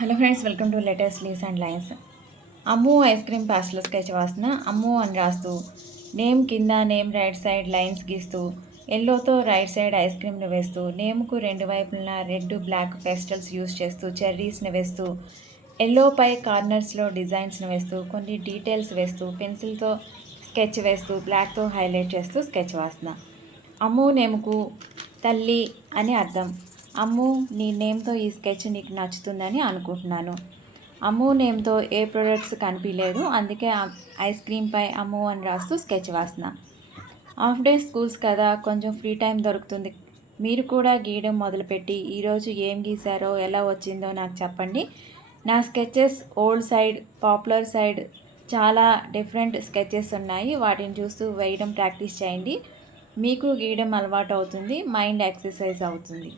Hello friends, welcome to latest leaves and lines. Ammu ice cream pastel sketch వాసన. అమ్ము అని రాస్తూ name కింద name right side lines గీస్తూ ఎల్లోతో రైట్ సైడ్ ఐస్ క్రీమ్ని వేస్తూ నేమ్కు రెండు వైపులా రెడ్ బ్లాక్ పెస్టల్స్ యూస్ చేస్తూ చెర్రీస్ని వేస్తూ ఎల్లో పై కార్నర్స్లో డిజైన్స్ని వేస్తూ కొన్ని డీటెయిల్స్ వేస్తూ పెన్సిల్తో స్కెచ్ వేస్తూ బ్లాక్తో హైలైట్ చేస్తూ స్కెచ్ వాసన. అమ్ము నేమ్కు తల్లి అని అర్థం. అమ్ము, నీ నేమ్తో ఈ స్కెచ్ నీకు నచ్చుతుందని అనుకుంటున్నాను. అమ్ము నేమ్తో ఏ ప్రొడక్ట్స్ కనిపించలేదు, అందుకే ఐస్ క్రీమ్పై అమ్ము అని రాస్తూ స్కెచ్ వాసన. హాఫ్ డే స్కూల్స్ కదా, కొంచెం ఫ్రీ టైం దొరుకుతుంది. మీరు కూడా గీయడం మొదలుపెట్టి ఈరోజు ఏం గీశారో ఎలా వచ్చిందో నాకు చెప్పండి. నా sketches old side, popular side చాలా డిఫరెంట్ స్కెచెస్ ఉన్నాయి. వాటిని చూస్తూ వేయడం ప్రాక్టీస్ చేయండి. మీకు గీయడం అలవాటు అవుతుంది, మైండ్ ఎక్సర్సైజ్ అవుతుంది.